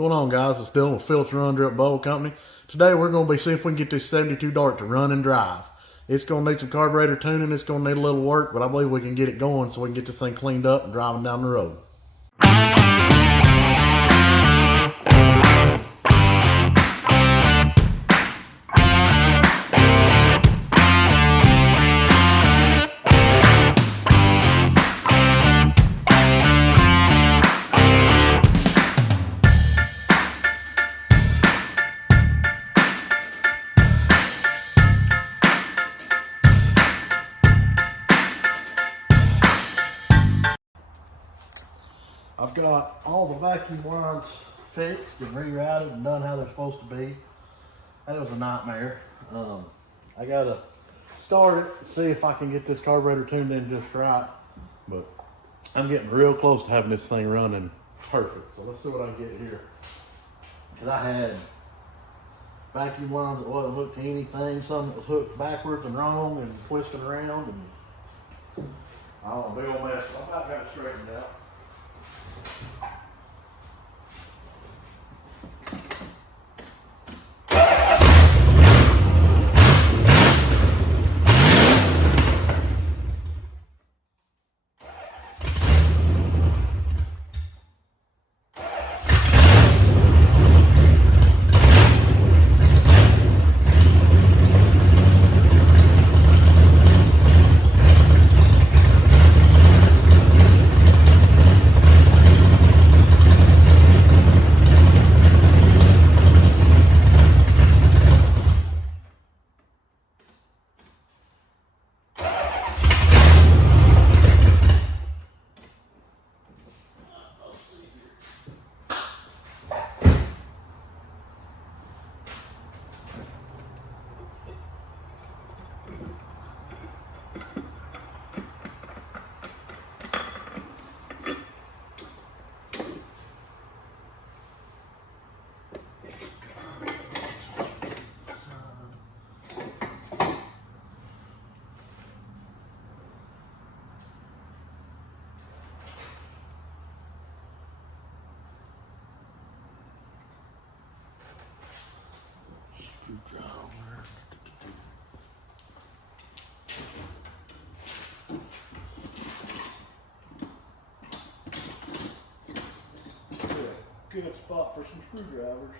Going on, guys? It's Dylan with Filter Under Up Bowl Company. Today we're going to be seeing if we can get this 72 Dart to run and drive. It's going to need some carburetor tuning. It's going to need a little work, but I believe we can get it going so we can get this thing cleaned up and driving down the road. I've got all the vacuum lines fixed and rerouted and done how they're supposed to be. That was a nightmare. I gotta start it, see if I can get this carburetor tuned in just right. But I'm getting real close to having this thing running perfect. So let's see what I can get here. Because I had vacuum lines that wasn't hooked to anything, some that was hooked backwards and wrong and twisting around, and a big old mess. I about got it straightened out. Good spot for some screwdrivers.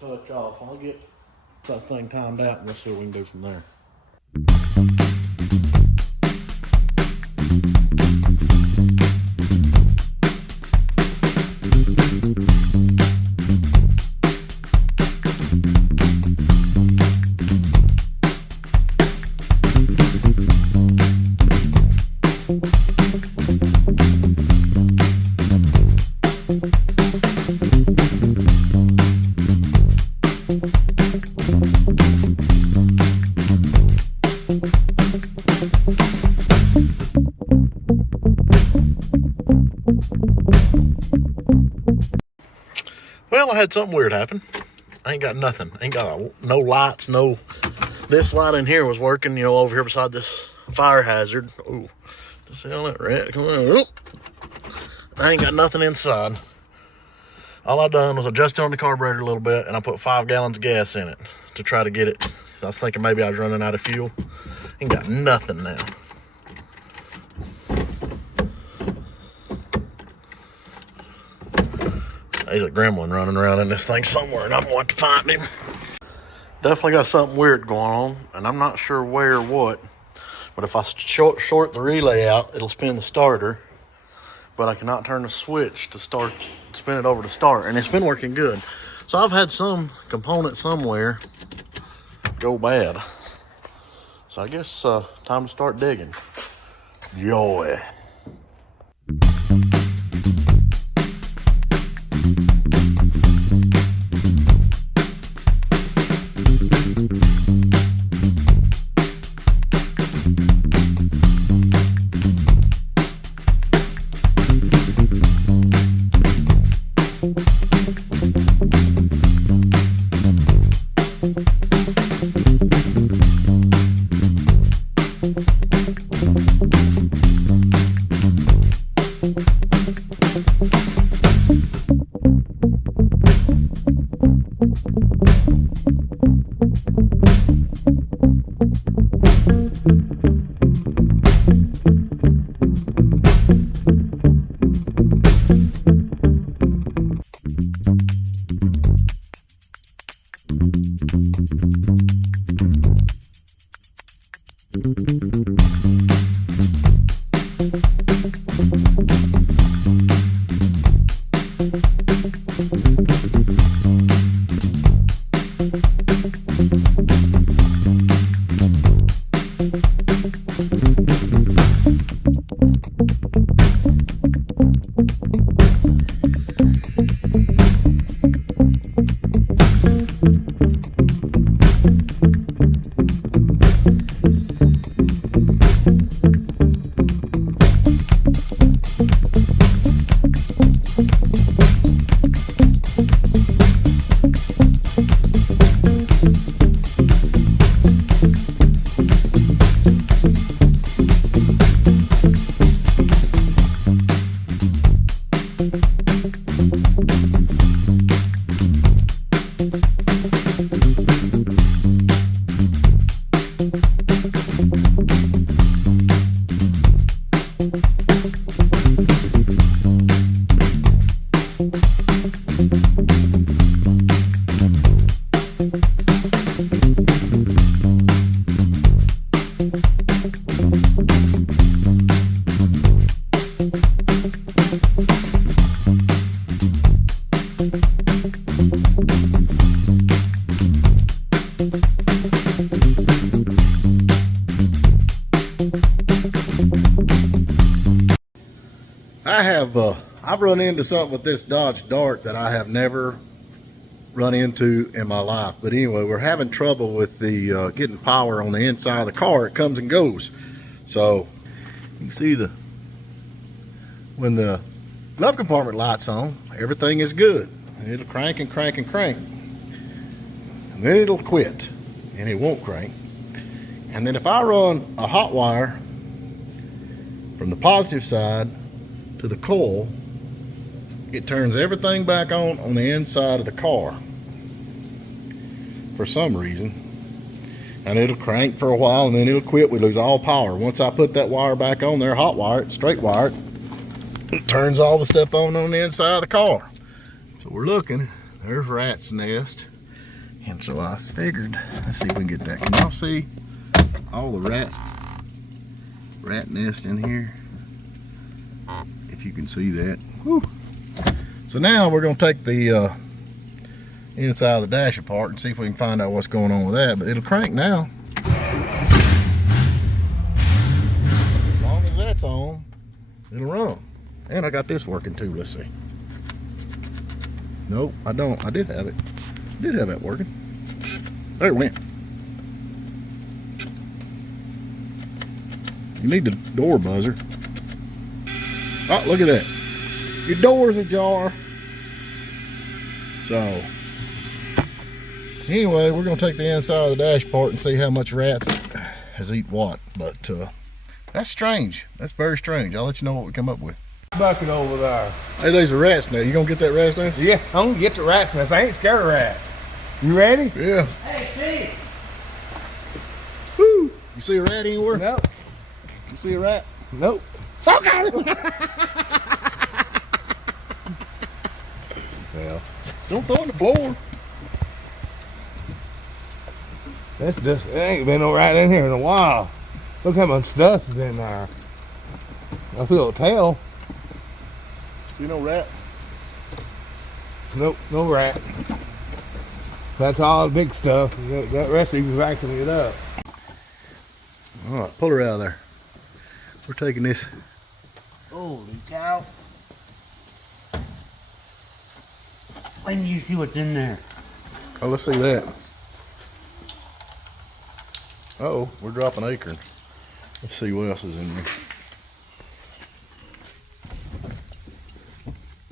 touch off. I'll get that thing timed out and we'll see what we can do from there. Well, I had something weird happen. I ain't got nothing. Ain't got no lights, no. This light in here was working, you know, over here beside this fire hazard. Ooh, see all that red? Come on. Ooh. I ain't got nothing inside. All I done was adjust it on the carburetor a little bit, and I put 5 gallons of gas in it to try to get it. I was thinking maybe I was running out of fuel. Ain't got nothing now. There's a gremlin running around in this thing somewhere, and I'm going to find him. Definitely got something weird going on, and I'm not sure where or what. But if I short the relay out, it'll spin the starter. But I cannot turn the switch to spin it over to start, and it's been working good. So I've had some component somewhere go bad. So I guess time to start digging. Joy. I've run into something with this Dodge Dart that I have never run into in my life. But anyway, we're having trouble with the getting power on the inside of the car. It comes and goes. So you can see when the glove compartment light's on, everything is good. And it'll crank and crank and crank. And then it'll quit and it won't crank. And then if I run a hot wire from the positive side to the coil, it turns everything back on the inside of the car for some reason. And it'll crank for a while and then it'll quit. We lose all power. Once I put that wire back on there, hot wire, straight wire, it turns all the stuff on the inside of the car. So we're looking, there's rat's nest. And so I figured, let's see if we can get that. Can y'all see all the rat nest in here? If you can see that. Whew. So now we're going to take the inside of the dash apart and see if we can find out what's going on with that. But it'll crank now. As long as that's on, it'll run. And I got this working too. Let's see. Nope, I don't. I did have it. I did have that working. There it went. You need the door buzzer. Oh, look at that. Your door's ajar. So, anyway, we're going to take the inside of the dash part and see how much rats has eaten what. But that's strange. That's very strange. I'll let you know what we come up with. Bucket over there. Hey, there's a rat's nest. You going to get that rat's nest? Yeah, I'm going to get the rat's nest. I ain't scared of rats. You ready? Yeah. Hey, Steve. Woo! You see a rat anywhere? Nope. You see a rat? Nope. Okay. Well, Don't throw it on the floor. that's just, there ain't been no rat in here in a while. Look how much dust is in there. I feel a tail. See no rat? Nope, no rat. That's all the big stuff. That rest of you vacuuming it up. All right, pull her out of there. We're taking this. Holy cow. When do you see what's in there? Oh, let's see that. Uh-oh, we're dropping acorn. Let's see what else is in there.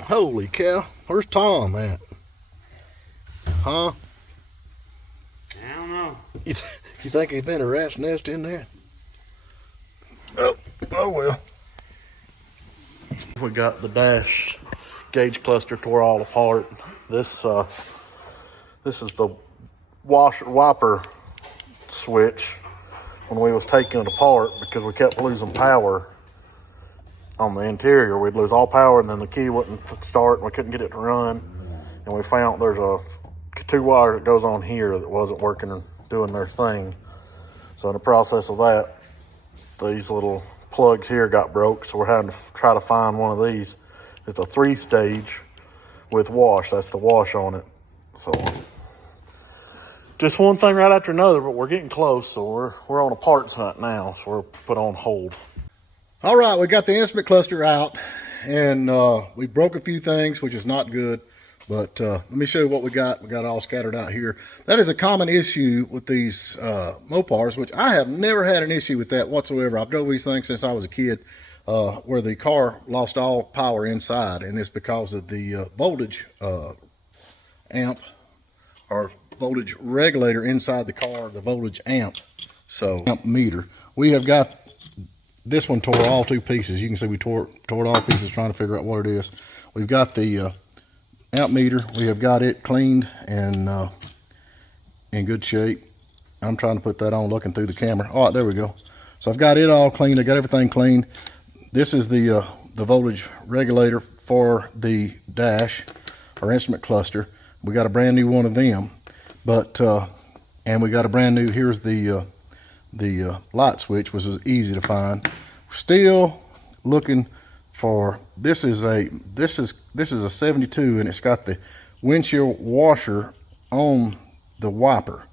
Holy cow, where's Tom at? Huh? I don't know. You think there's been a rat's nest in there? Oh well. We got the dash gauge cluster tore all apart. This is the washer wiper switch when we was taking it apart because we kept losing power on the interior. We'd lose all power and then the key wouldn't start and we couldn't get it to run. And we found there's two wires that goes on here that wasn't working and doing their thing. So in the process of that, these little plugs here got broke. So we're having to try to find one of these. It's a 3-stage with wash. That's the wash on it. So just one thing right after another, but we're getting close. So we're on a parts hunt now. So we're put on hold. All right, we got the instrument cluster out and we broke a few things, which is not good. But let me show you what we got. We got it all scattered out here. That is a common issue with these Mopars, which I have never had an issue with that whatsoever. I've drove these things since I was a kid, where the car lost all power inside, and it's because of the voltage amp or voltage regulator inside the car, the voltage amp. So amp meter. We have got this one tore all two pieces. You can see we tore it all pieces trying to figure out what it is. We've got the amp meter. We have got it cleaned and in good shape. I'm trying to put that on looking through the camera. All right, there we go. So I've got it all cleaned. I got everything clean. This is the voltage regulator for the dash or instrument cluster. We got a brand new one of them, but and we got a brand new. Here's the light switch, which was easy to find. We're still looking for this is a 72, and it's got the windshield washer on the wiper,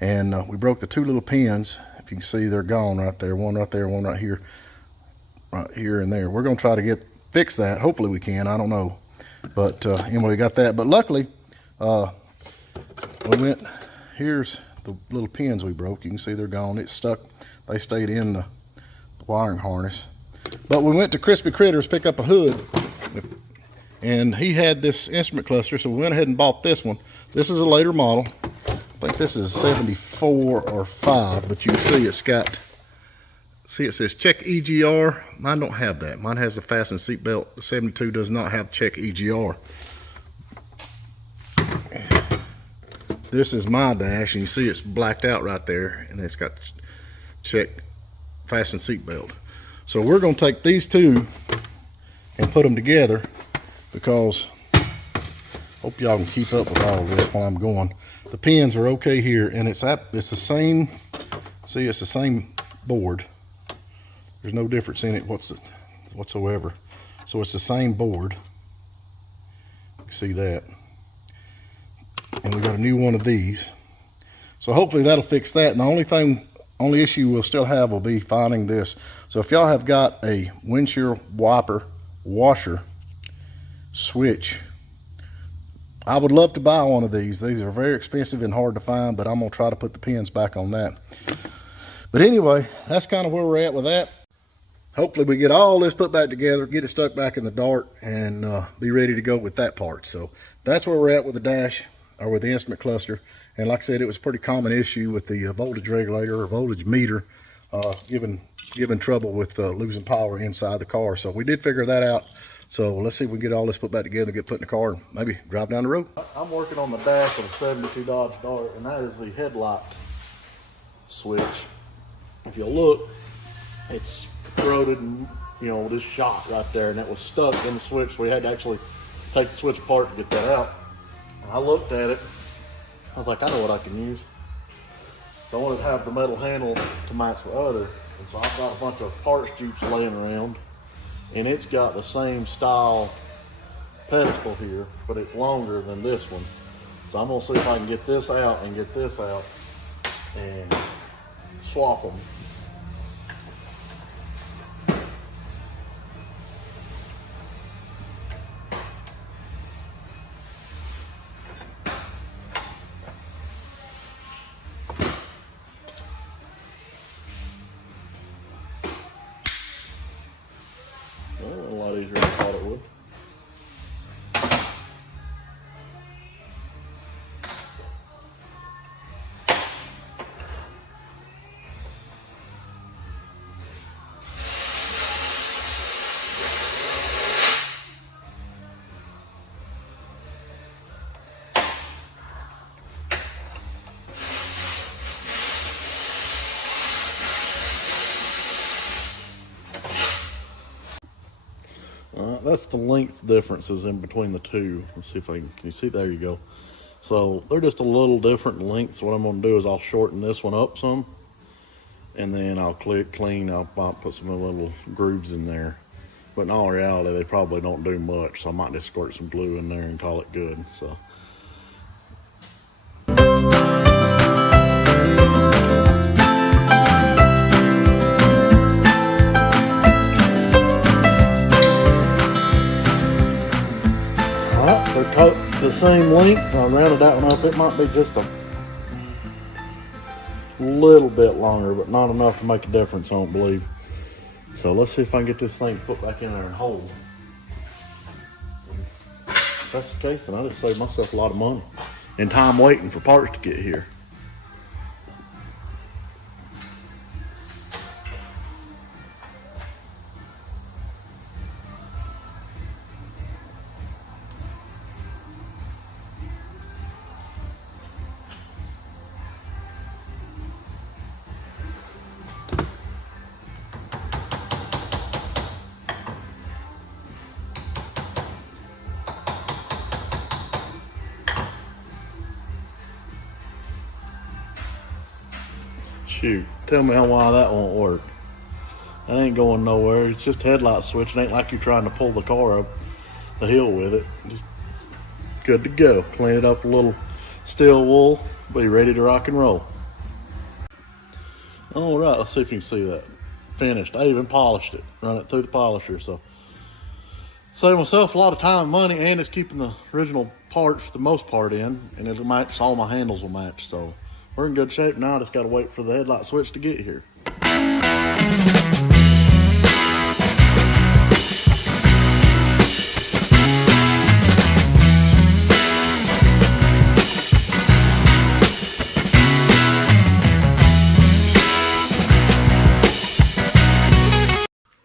and we broke the two little pins. If you can see, they're gone right there. One right there, one right here and there. We're gonna try to fix that. Hopefully we can. I don't know, but anyway, we got that. But luckily, here's the little pins we broke. You can see they're gone. It's stuck. They stayed in the wiring harness. But we went to Crispy Critters, pick up a hood, and he had this instrument cluster, so we went ahead and bought this one. This is a later model. I think this is 74 or 5, but you can see it's got, see it says check EGR. Mine don't have that. Mine has the fasten seat belt. The 72 does not have check EGR. This is my dash, and you see it's blacked out right there, and it's got check fasten seat belt. So we're going to take these two and put them together, because hope y'all can keep up with all this while I'm going. The pins are okay here, and it's the same. See, it's the same board. There's no difference in it whatsoever. So it's the same board. You see that? And we got a new one of these. So hopefully that'll fix that. And the only issue we'll still have will be finding this. So if y'all have got a windshield wiper washer switch, I would love to buy one of these. These are very expensive and hard to find, but I'm gonna try to put the pins back on that. But anyway, that's kind of where we're at with that. Hopefully we get all this put back together, get it stuck back in the dart, and be ready to go with that part. So that's where we're at with the dash, or with the instrument cluster. And like I said, it was a pretty common issue with the voltage regulator or voltage meter giving trouble with losing power inside the car. So we did figure that out. So let's see if we can get all this put back together, get put in the car, and maybe drive down the road. I'm working on the dash of a 72 Dodge Dart, and that is the headlight switch. If you look, it's corroded and, you know, this shot right there, and that was stuck in the switch. So we had to actually take the switch apart to get that out. And I looked at it. I was like, I know what I can use. So I wanted to have the metal handle to match the other. And so I've got a bunch of parts jutes laying around. And it's got the same style pedestal here, but it's longer than this one. So I'm gonna see if I can get this out and get this out and swap them. A lot easier than I thought it would. That's the length differences in between the two. Let's see if can you see? There you go. So they're just a little different lengths. What I'm going to do is I'll shorten this one up some, and then I'll clean. I'll put some little grooves in there. But in all reality, they probably don't do much. So I might just squirt some glue in there and call it good. So. They're the same length. I rounded that one up. It might be just a little bit longer, but not enough to make a difference, I don't believe. So let's see if I can get this thing put back in there and hold. If that's the case, then I just saved myself a lot of money and time waiting for parts to get here. Shoot, tell me why that won't work. That ain't going nowhere. It's just a headlight switch. It ain't like you're trying to pull the car up the hill with it. Just good to go. Clean it up a little steel wool. Be ready to rock and roll. All right, let's see if you can see that. Finished. I even polished it. Run it through the polisher. So save myself a lot of time and money, and it's keeping the original parts for the most part in, and it'll match. All my handles will match. So we're in good shape now. I just got to wait for the headlight switch to get here.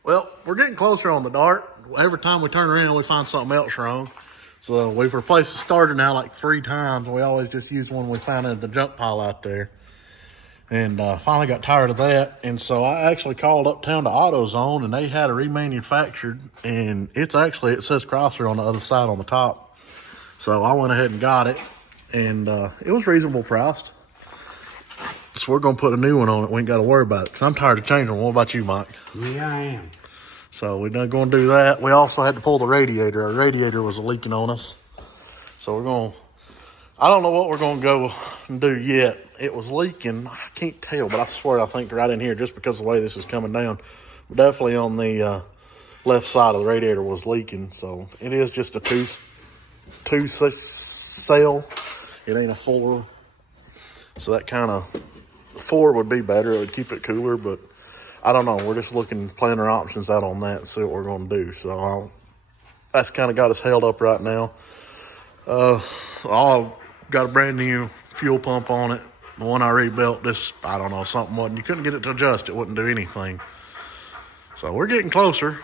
Well, we're getting closer on the Dart. Every time we turn around, we find something else wrong. So we've replaced the starter now like 3 times. We always just use one we found in the junk pile out there. And finally got tired of that. And so I actually called uptown to AutoZone, and they had it remanufactured. And it says Chrysler on the other side on the top. So I went ahead and got it. and it was reasonable priced. So we're gonna put a new one on it. We ain't got to worry about it because I'm tired of changing them. What about you, Mike? Yeah, I am. So we're not gonna do that. We also had to pull the radiator. Our radiator was leaking on us. So we're gonna. I don't know what we're gonna go and do yet. It was leaking. I can't tell, but I swear I think right in here, just because of the way this is coming down, definitely on the left side of the radiator was leaking. So it is just a two cell. It ain't a 4. So that kind of 4 would be better. It would keep it cooler, but I don't know. We're just playing our options out on that and see what we're going to do. So that's kind of got us held up right now. I got a brand new fuel pump on it. The one I rebuilt, I don't know, something wasn't. You couldn't get it to adjust. It wouldn't do anything. So we're getting closer.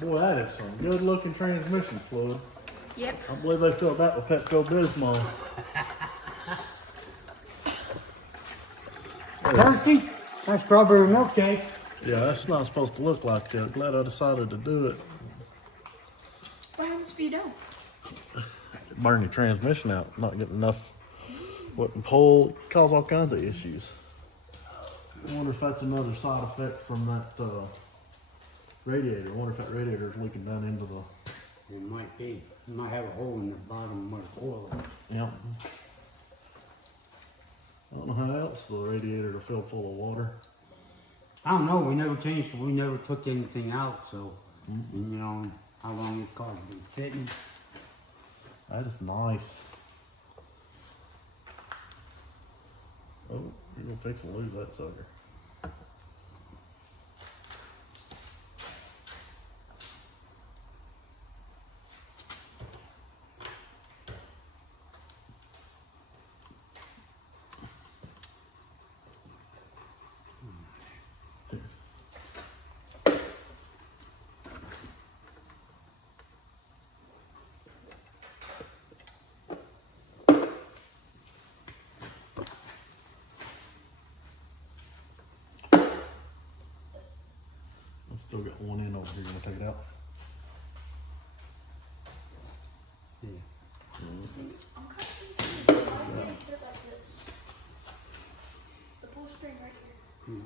Boy, that is some good looking transmission fluid. Yep. I believe they filled that with Pepto-Bismol. Turkey? That's strawberry milkshake. Yeah, that's not supposed to look like that. Glad I decided to do it. What happens if you don't? Burn your transmission out. Not getting enough wouldn't pull, cause all kinds of issues. I wonder if that's another side effect from that radiator. I wonder if that radiator is leaking down into the. It might be. It might have a hole in the bottom where the oil is. Yeah. I don't know how else the radiator to fill full of water. I don't know. We never changed. We never took anything out. So, and you know how long this car's been sitting. That is nice. Oh, you're gonna fix and lose that sucker. Still got one in over here. You gonna take it out? Yeah. I'm kind of thinking why do they put it like this? The pull string right here.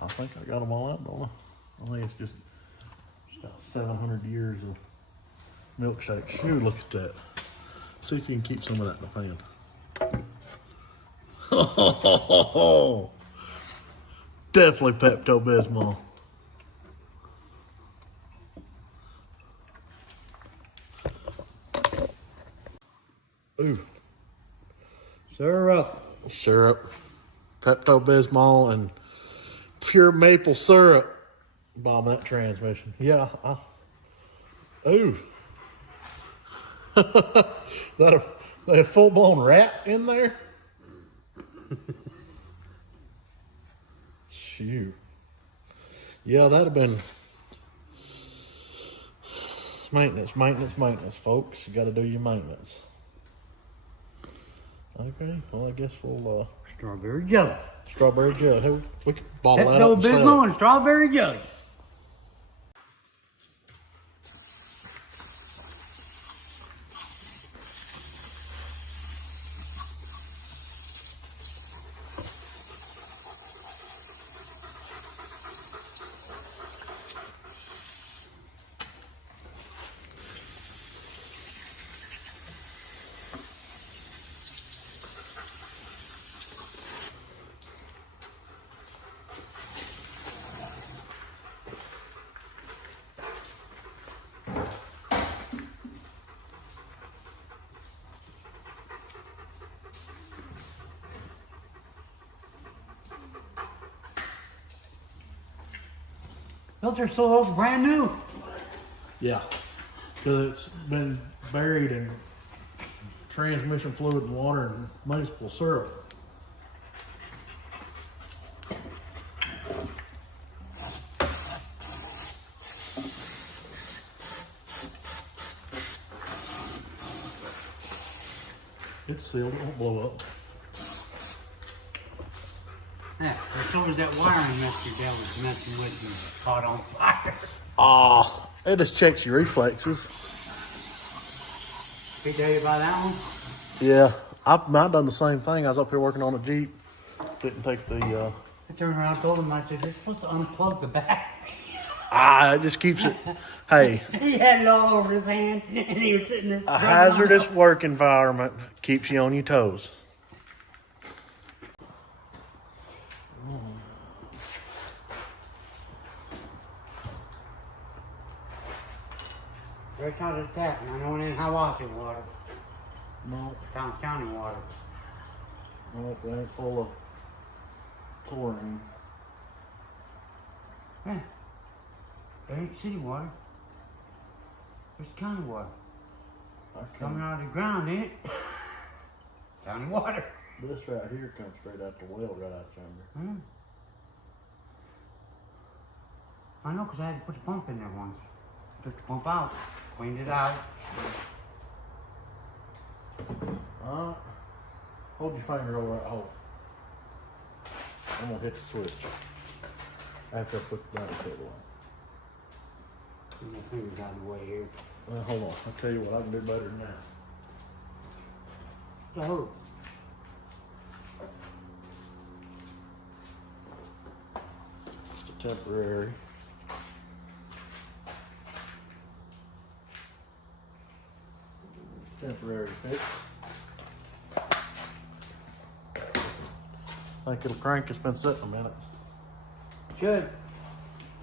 I think I got them all out, don't I? I think it's just about 700 years of milkshake. Shoot, look at that. See if you can keep some of that in the pan. Oh, definitely Pepto-Bismol. Ooh. Syrup. Pepto-Bismol and pure maple syrup. Bomb that transmission. Yeah. Ooh. that a full-blown rat in there? Shoot. Yeah, that'd have been maintenance, folks. You got to do your maintenance. Okay, well, I guess we'll Strawberry jelly. strawberry jelly. Hey, we can bottle that up and Pepto-Bismol sell it. and strawberry jelly. Filter still looks brand new. Yeah, because it's been buried in transmission fluid and water and maple syrup. It's sealed, it won't blow up. Yeah, so was that wiring yesterday was messing with and caught on fire. Ah, it just checks your reflexes. Did you tell you about that one? Yeah, I've done the same thing. I was up here working on a Jeep. Didn't take the, I turned around and told him, I said, you're supposed to unplug the battery. it just keeps it, hey, He had it all over his hand, and he was sitting there. a hazardous work environment keeps you on your toes. They're trying to attack me. I know it ain't Hiwassee water. No, It's county water. no, it ain't full of chlorine. Yeah. It ain't city water. It's county water. Coming out of the ground, ain't it? County water. This right here comes straight out the well, right out yonder. I know, because I had to put the pump in there once. Took the pump out, cleaned it out. Hold your finger over that hole. I'm gonna hit the switch after I put the battery cable on. My finger's out of the way here. Well, hold on. I'll tell you what, I can do better than that. So, Just a temporary. Temporary fix. I think it'll crank. It's been sitting a minute. good.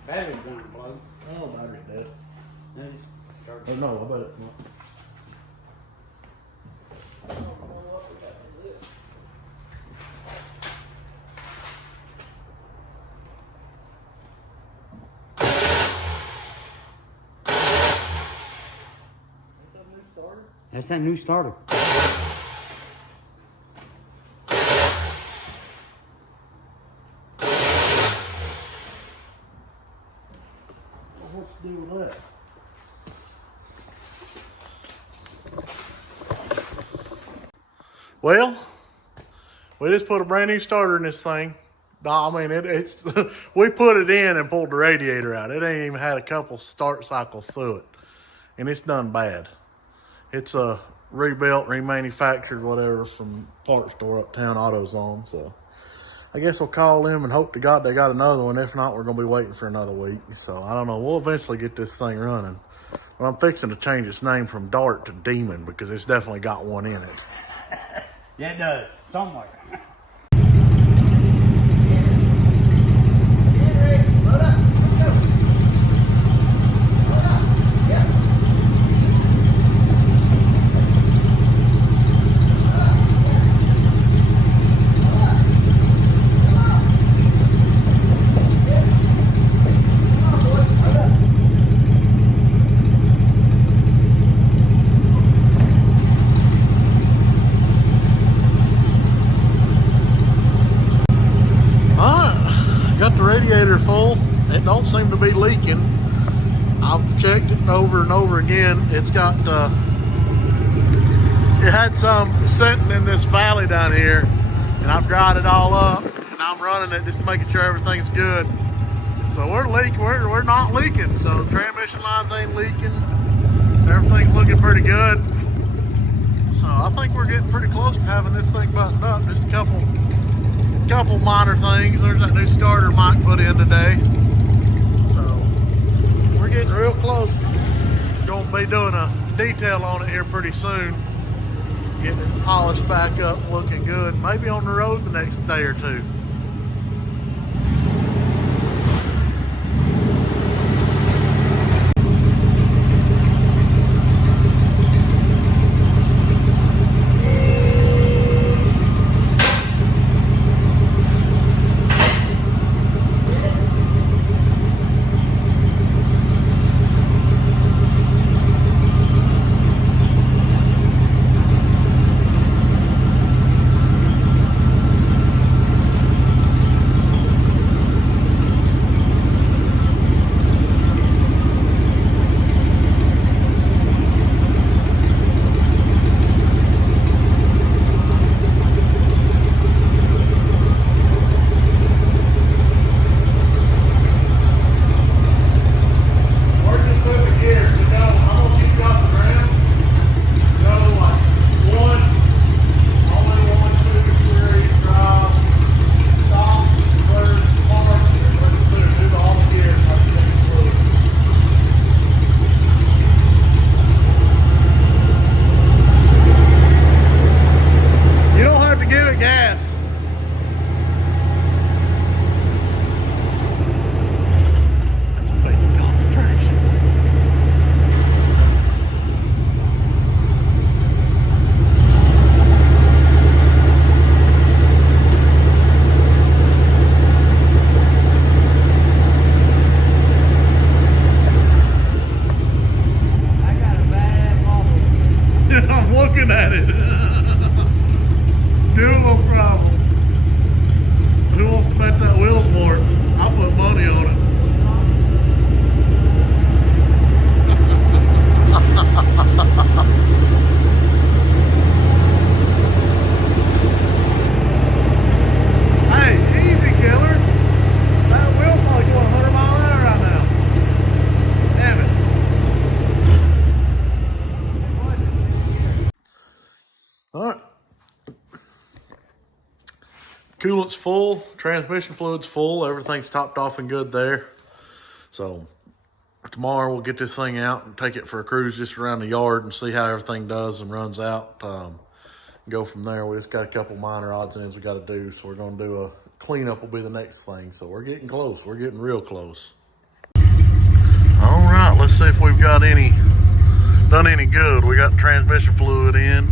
Battery's gonna blow. Oh, battery's dead. Then it starts. Oh, no, I bet it's not. That's that new starter. What's to do with that? Well, we just put a brand new starter in this thing. No, I mean, it's we put it in and pulled the radiator out. It ain't even had a couple start cycles through it. And it's done bad. It's rebuilt, remanufactured, whatever, from parts store uptown AutoZone. So I guess we'll call them and hope to God they got another one. If not, we're going to be waiting for another week. So I don't know. We'll eventually get this thing running. But I'm fixing to change its name from Dart to Demon because it's definitely got one in it. Yeah, it does. Somewhere. Got the radiator full. It don't seem to be leaking. I've checked it over and over again. It's got it had some sitting in this valley down here, and I've dried it all up, and I'm running it just making sure everything's good. So we're not leaking. So transmission lines ain't leaking. Everything's looking pretty good. So I think we're getting pretty close to having this thing buttoned up. Just a couple minor things. There's that new starter Mike put in today. So we're getting real close. Gonna be doing a detail on it here pretty soon. Getting it polished back up, looking good. Maybe on the road the next day or two. looking at it. Dual problem. Who wants to bet that wheel's more? I'll put money on it. Hey, easy, killer. That wheel's probably going 100 miles an hour right now. Damn it. All right. Coolant's full, transmission fluid's full, everything's topped off and good there. So tomorrow we'll get this thing out and take it for a cruise just around the yard and see how everything does and runs out. Go from there. We just got a couple minor odds and ends we got to do, so we're going to do a cleanup will be the next thing. So we're getting close. We're getting real close. All right, let's see if we've got done any good. We got transmission fluid in.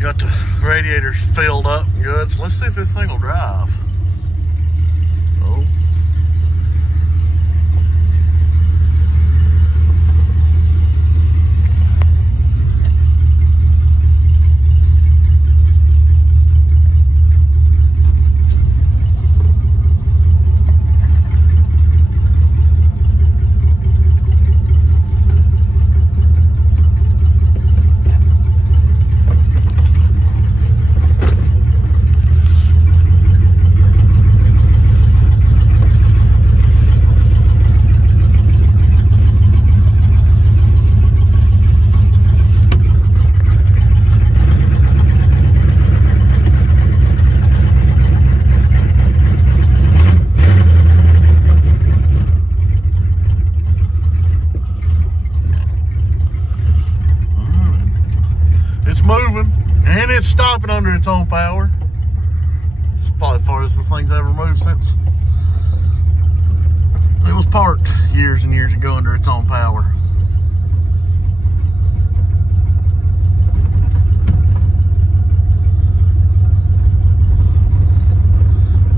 Got the radiators filled up and good. So let's see if this thing will drive. Oh. Moving and it's stopping under its own power. It's probably the farthest this thing's ever moved since it was parked years and years ago under its own power.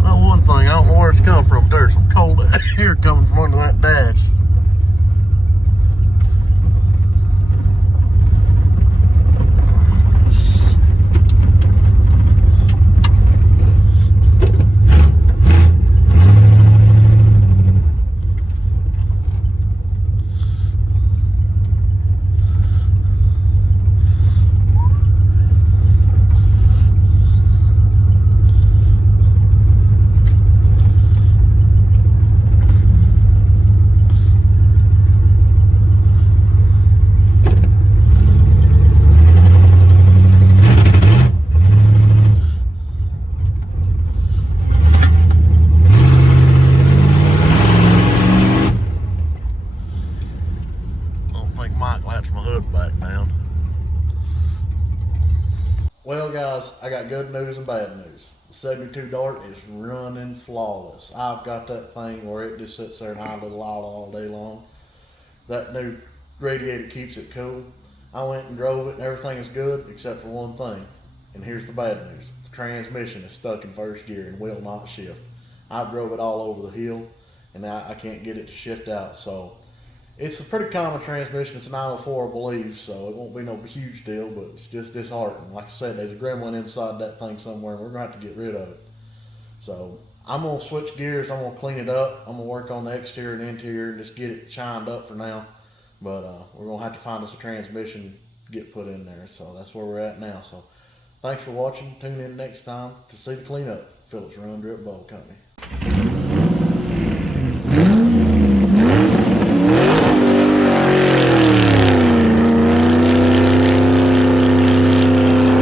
Well, one thing, I don't know where it's coming from, but there's some cold air coming from under that dash. Well, guys, I got good news and bad news. The 72 Dart is running flawless. I've got that thing where it just sits there and idle all day long. That new radiator keeps it cool. I went and drove it and everything is good except for one thing. And here's the bad news. The transmission is stuck in first gear and will not shift. I drove it all over the hill and now I can't get it to shift out. So it's a pretty common transmission. It's a 904, I believe, so it won't be no huge deal, but it's just disheartening. Like I said, there's a gremlin inside that thing somewhere, and we're going to have to get rid of it. So I'm going to switch gears. I'm going to clean it up. I'm going to work on the exterior and interior and just get it shined up for now. But we're going to have to find us a transmission to get put in there. So that's where we're at now. So thanks for watching. Tune in next time to see the cleanup. Phillips Run Drip Bowl Company.